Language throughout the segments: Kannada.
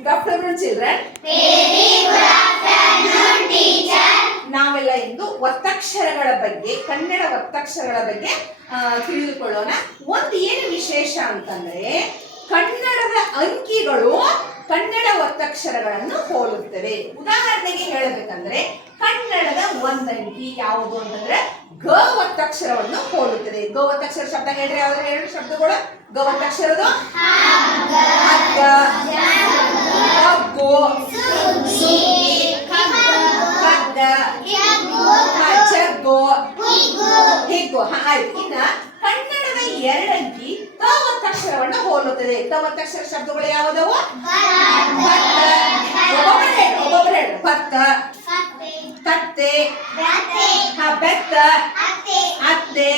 Good afternoon, children. Very good afternoon, teacher. ನಾವೆಲ್ಲ ಇಂದು ಒತ್ತಕ್ಷರಗಳ ಬಗ್ಗೆ, ಕನ್ನಡ ಒತ್ತಕ್ಷರಗಳ ಬಗ್ಗೆ ತಿಳಿದುಕೊಳ್ಳೋಣ. ಒಂದು ಏನು ವಿಶೇಷ ಅಂತಂದ್ರೆ, ಕನ್ನಡದ ಅಂಕಿಗಳು ಕನ್ನಡ ಒತ್ತಕ್ಷರಗಳನ್ನು ಹೋಲುತ್ತವೆ. ಉದಾಹರಣೆಗೆ ಹೇಳಬೇಕಂದ್ರೆ, ಕನ್ನಡದ ಒಂದಂಕಿ ಯಾವುದು ಅಂತಂದ್ರೆ ಗ ಒತ್ತಕ್ಷರವನ್ನು ಹೋಲುತ್ತದೆ. ಗ ಒತ್ತಕ್ಷರ ಶಬ್ದ ಹೇಳ್ರಿ, ಯಾವ್ದು ಎರಡು ಶಬ್ದಗಳು ಗ ಒತ್ತಕ್ಷರದು? ಹಗ್ಗ, ಹಗ್ಗು, ಸುಗ್ಗಿ, ಕಗ್ಗ, ಜಗ್ಗು, ಹಿಗ್ಗು. ಆಯ್ತು. ಇನ್ನ ಕನ್ನಡದ ಎರಡಂಕಿ ತ ಒತ್ತಕ್ಷರವನ್ನು ಹೋಲುತ್ತದೆ. ತ ಒತ್ತಕ್ಷರ ಶಬ್ದಗಳು ಯಾವುದವು? ಒಬ್ಬೊಬ್ಬರು ಹೇಳು. ಭತ್ತ, ತತ್ತೆ, ಬೆತ್ತ, ಅತ್ತೆ,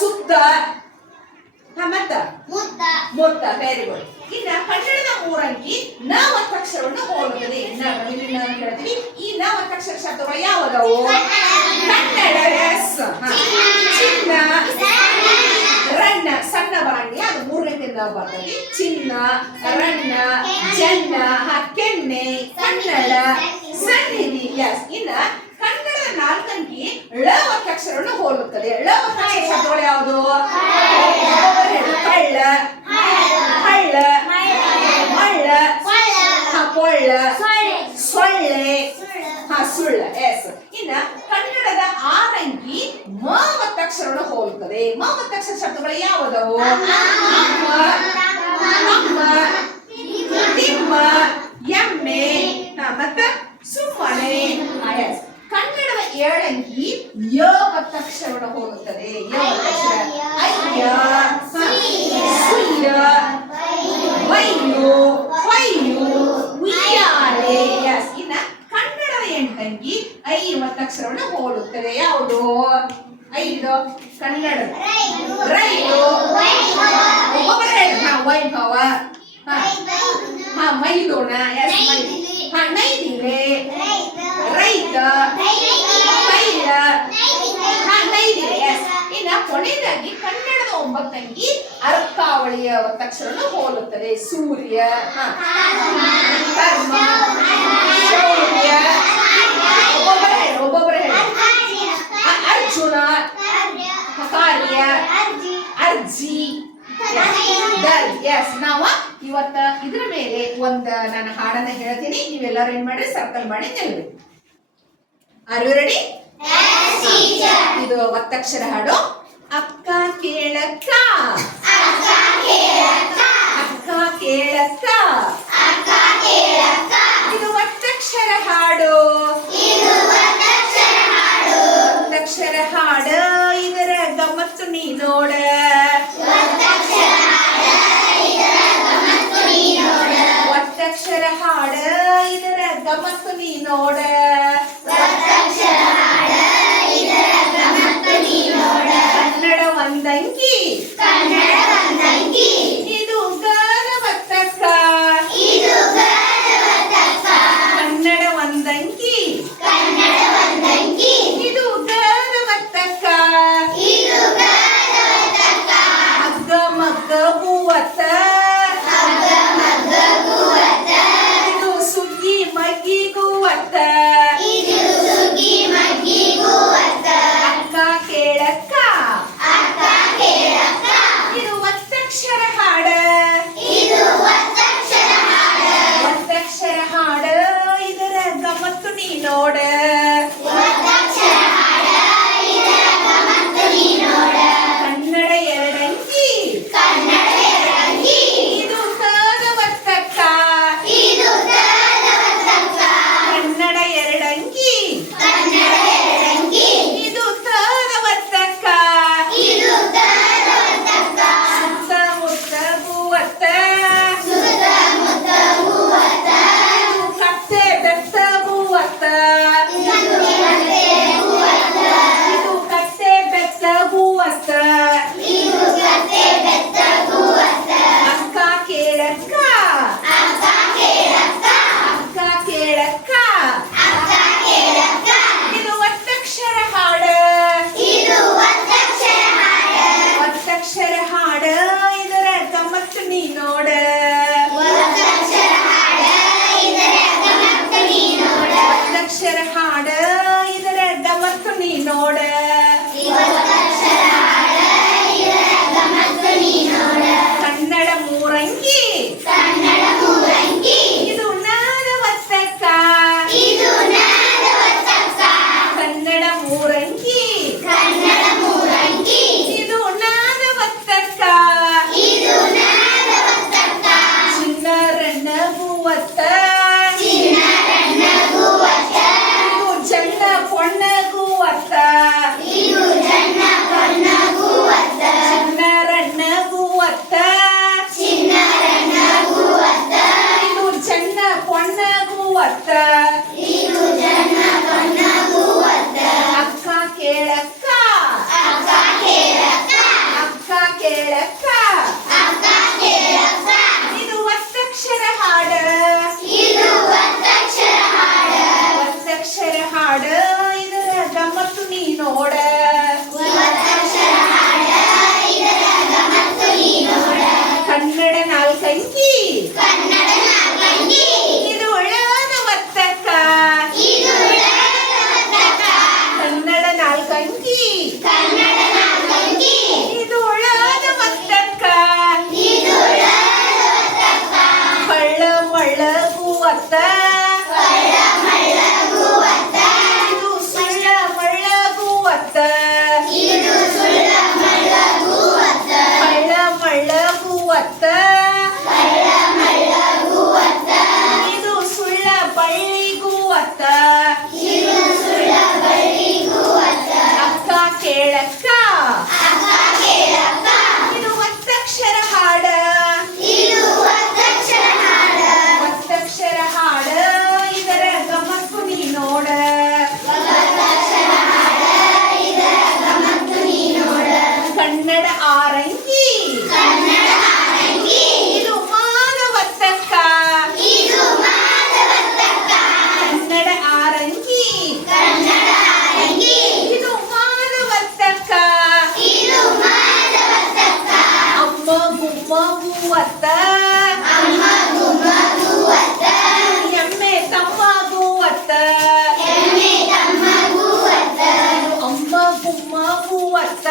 ಸುತ್ತ, ಮತ್ತ ಮುತ್ತ. Very good. ಇನ್ನ ಕನ್ನಡದ ಮೂರಂಕಿ ನ ಒತ್ತಕ್ಷರವನ್ನು ಹೋಲುತ್ತದೆ. ಇಲ್ಲಿ ನಾನು ಹೇಳ್ತೀನಿ, ಈ ನ ಒತ್ತಕ್ಷರ ಶಬ್ದಗಳು ಯಾವುದವು? ಕನ್ನಡ. ಎಸ್. ಚಿನ್ನ, ರನ್ನ, ಸಣ್ಣ ಬಾಂಡಿ, ಅದು ಮೂರನೇದಿಂದ ಬರ್ತದೆ. ಚಿನ್ನ, ರನ್ನ, ಜನ್ನ, ಕೆನ್ನೆ, ಕನ್ನಡ, ಸನ್ನಿಧಿ. ಎಸ್. ಇನ್ನ ಕನ್ನಡದ ನಾಲ್ಕಂಕಿ ಳ ಒತ್ತಕ್ಷರವನ್ನು ಹೋಲುತ್ತದೆ. ಳ ಒತ್ತಕ್ಷರ ಶಬ್ದಗಳು ಯಾವುದು? ಕಳ್ಳ, ಹಳ್ಳ, ಮಳ್ಳ, ಕೊಳ್ಳ, ಸೊಳ್ಳೆ, ಸುಳ್ಳ. ಎಸ್. ಇನ್ನ ಕನ್ನಡದ ಆರಂಗಿ ಮ ಒತ್ತಕ್ಷರವನ್ನು ಹೋಲುತ್ತದೆ. ಮ ಒತ್ತಕ್ಷರ ಶಬ್ದಗಳು ಯಾವುದವು? ಅಮ್ಮ, ಅಮ್ಮ, ತಿಮ್ಮ, ಎಮ್ಮೆ, ಮತ್ತ ಸುಮ್ಮನೆ. ಎಸ್. ಕನ್ನಡದ ಏಳಂಕಿ ಯ ಒತ್ತಕ್ಷರವನ್ನು ಹೋಲುತ್ತದೆ. ಯ ಒತ್ತಕ್ಷರ ಅಯ್ಯ, ಸುಯ್ಯ, ವೈಯು, ಹೊಯ್ಯು, ಉಯ್ಯಾಲೆ. ಎಸ್. ಇನ್ನ ಕನ್ನಡದ ಎಂಟಂಕಿ ಐ ಒತ್ತಕ್ಷರವನ್ನು ಹೋಲುತ್ತದೆ. ಯಾವುದು? ಐದು ಕನ್ನಡದ ರೈಲು, ಒಬ್ಬೊಬ್ಬರು ಹೇಳಿ. ವೈಭವ, ಮೈದುನ, ನೈದಿಲೆ, ರೈತ, ತೈಲ, ನೈದಿಲೆ. ಎಸ್. ಇನ್ನ ಕೊನೆಯದಾಗಿ ಕನ್ನಡದ ಒಂಬತ್ತಂಗಿ ಅರ್ಕಾವಳಿಯ ಒತ್ತಕ್ಷರವನ್ನು ಹೋಲುತ್ತದೆ. ಸೂರ್ಯ, ಕರ್ಮ, ಶೌರ್ಯ, ಒಬ್ಬೊಬ್ಬರು ಹೇಳಿ. ಅರ್ಜುನ, ಕಾರ್ಯ, ಅರ್ಜಿ, ಎಸ್. ನಾವು ಇವತ್ತ ಇದ್ರ ಮೇಲೆ ನಾನು ಹಾಡನ್ನ ಹೇಳ್ತೀನಿ. ನೀವೆಲ್ಲರೂ ಏನ್ ಮಾಡಿ ಸರ್ಕಲ್ ಮಾಡಿ ನಿಲ್ಬೇಕು. Are you ready? ಇದು ಒತ್ತಕ್ಷರ ಹಾಡು. ಅಕ್ಕ ಕೇಳಕ್ಕ, ಅಕ್ಕ ಕೇಳಕ್ಕ, ಇದು ಒತ್ತಕ್ಷರ ಹಾಡು. ಒತ್ತಕ್ಷರ ಹಾಡು, ಇದರ ಗಮ್ಮತ್ತು ನೀ ನೋಡ. ಒತ್ತಕ್ಷರ ಹಾಡ, ಇದರ ಗಮ್ಮತ್ತು ನೀ ನೋಡ. ಕನ್ನಡ ಒಂದಂಕಿ, ಇದು ಗಾನ ಒತ್ತಕ್ಕ. ಕನ್ನಡ ಒಂದಂಕಿ, ಇದು ಗಾನ ಒತ್ತಕ್ಕ. ಹಗ್ಗ ಮಗ್ಗ ಮೂವತ್ತ, ಇದು ಸುಗ್ಗಿ ಮಗ್ಗಿ ಕೂವತ್ತ. ಒತ್ತ ಇದು ಸುಳ್ಳ ಮಳ್ಳಗೂ ಒತ್ತ ಮಳ್ಳ ಮಳ್ಳಗೂ ಒತ್ತ ಇದು ಸುಳ್ಳ ಬಳ್ಳಿಗೂ ಒತ್ತ ಅಕ್ಕ ಕೇಳಕ್ಕ ಇದು ಒತ್ತಕ್ಷರ ಹಾಡ ಒತ್ತಕ್ಷರ ಹಾಡ ಇದರ ಗಮತ್ತು ನೀ ನೋಡ ಕನ್ನಡ ಆರಂಗಿ ಇದು ಮಾನವತ್ತಕ್ಕ ಕನ್ನಡ ಆರಂಗಿ ಇದು ಮಾನವತ್ತಕ್ಕ ಅಮ್ಮ ಗುಮ್ಮ ಹೂವತ್ತ ಎಮ್ಮೆ ತಮ್ಮ ಹೂವತ್ತ ಅಮ್ಮ ಗುಮ್ಮ ಹೂವತ್ತ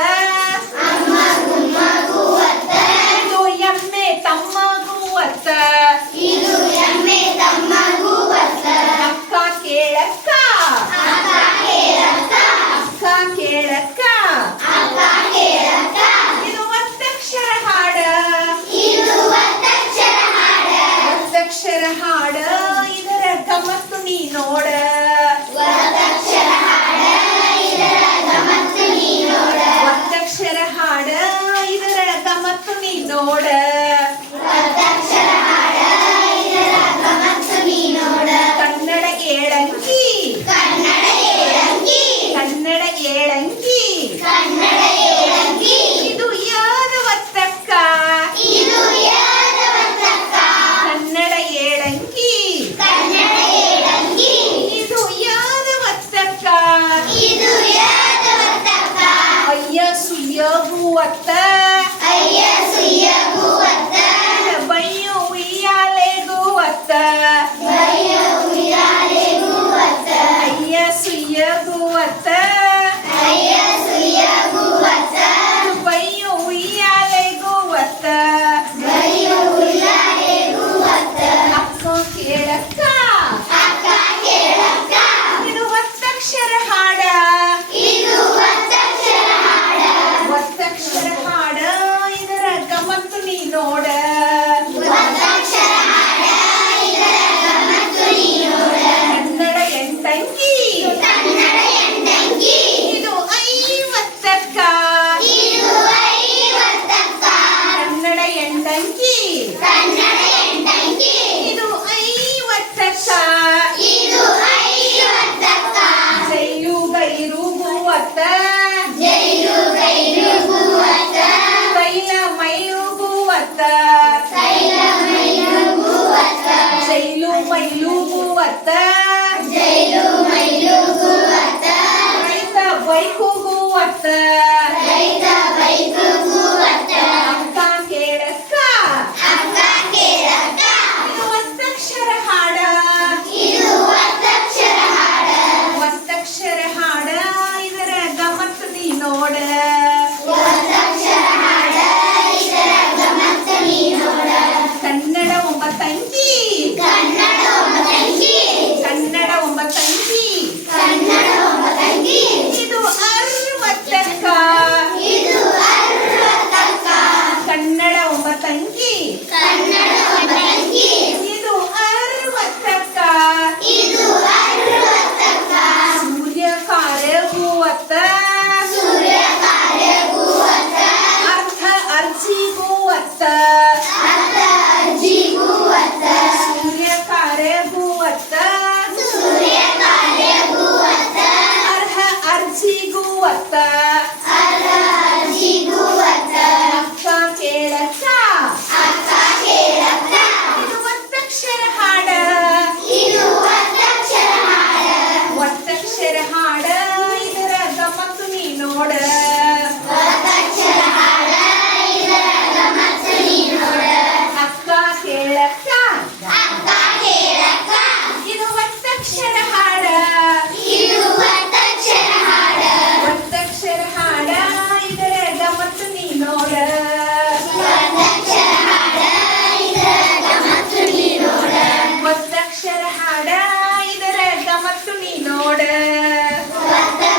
ಇದು ಎಮ್ಮೆ ತಮ್ಮ ಹೂವತ್ತ ಅಕ್ಕ ಕೇಳಕ್ಕ ಅಕ್ಕ ಕೇಳಕ್ಕ ಇದು ಒತ್ತಕ್ಷರ ಹಾಡ ಒತ್ತಕ್ಷರ ಹಾಡ ಇದರ ಗಮತ್ತು ನೀ ನೋಡ ಒತ್ತಕ್ಷರ ಹಾಡ ಇದರ ಗಮತ್ತು ನೀ ನೋಡ ಕನ್ನಡ ಏಳಂಗಿ ಕನ್ನಡ ಏಳಂಗಿ ಇದು ಯಾದ ಒತ್ತಕ್ಕ ಕನ್ನಡ ಏಳಂಗಿ ಇದು ಯಾದ ಒತ್ತಕ್ಕ ಅಯ್ಯ ಸುಯ್ಯ ಹೂವತ್ತ ಬಯ್ಯು ಉಯ್ಯಾಲೆಗೂ ಒತ್ತ ಅಯ್ಯ ಸುಯ್ಯ ಹೂವತ್ತ ಬಯ್ಯು ಉಯ್ಯಾಲೆಗೂ ಒತ್ತ ಅಕ್ಕ ಕೇಳಕ್ಕ ಇದು ಒತ್ತಕ್ಷರ ಹಾಡ ಒತ್ತಕ್ಷರ ಹಾಡ ಇದರ ಗಮತ್ತು ನೀ ನೋಡ ಕನ್ನಡ ಎಂಟಂಗಿ ಇದು ಐವತ್ತಕ್ಕ ಕನ್ನಡ ಎಂಟಂಗಿ ಇದು ಐವತ್ತಕ್ಕ ಜೈಲು ಗೈರು ಹೂವತ್ತ ತೈಲ ಮೈಲು ಹೂವತ್ತ ಜೈಲು ಮೈಲು ಹೂವತ್ತ ರೈತ ಬೈಕು ಹೂವತ್ತ ಅಕ್ಕ ಕೇಳಕ್ಕ ಇದು ಒತ್ತಕ್ಷರ ಹಾಡ ಒತ್ತಕ್ಷರ ಹಾಡ ಇದರ ಗಮತ್ತು ನೀ ನೋಡ ಕನ್ನಡ ಒಂಬತ್ತಂಗಿ ಮತ್ತು ನೀ ನೋಡ ಸ್ವತಃ